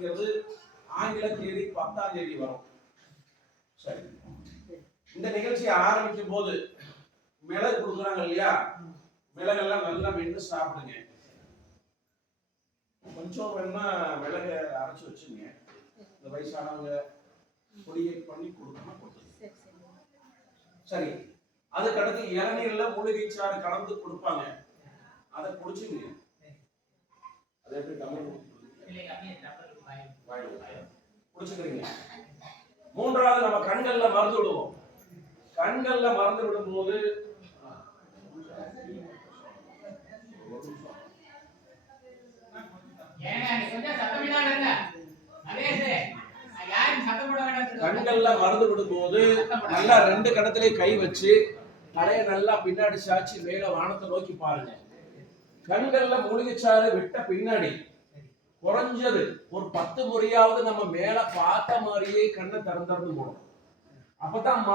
அப்படிங்கிறது ஆங்கில தேதி 10ஆம் தேதி வரும். சரி, இந்த நிகழ்ச்சியை ஆரம்பிக்கும் போது மிளகு கொடுக்குறாங்க இல்லையா, மிளகெல்லாம் நல்லா மென்று சாப்பிடுங்க. கொஞ்சம் வேணா மிளகு அரைச்சு வச்சுங்க. இந்த வயசானவங்க பொடியை பண்ணி கொடுக்கணும் கொடுத்து. சரி, அதுக்கு அடுத்து இளநீர்ல மூலிகை சாறு கலந்து கொடுப்பாங்க, அதை குடிச்சுங்க. அது எப்படி குடிச்சுக்கிறீங்க. மூன்றாவது நம்ம கண்கள்ல மருந்து விடுவோம். கண்கள்ல மருந்து விடும் போது கண்கள்ல மருந்து விடும்போது நல்லா 2 கணத்திலே கை வச்சு தலையை நல்லா பின்னாடி சாய்ச்சி மேல வானத்தை நோக்கி பாருங்க. கண்கள்ல மூலிகைச்சாறு விட்ட பின்னாடி குறைஞ்சது ஒரு 10 முறையாவது நம்ம மேல பார்த்த மாதிரியே கண்ணை திறந்து போடும். அப்பதான்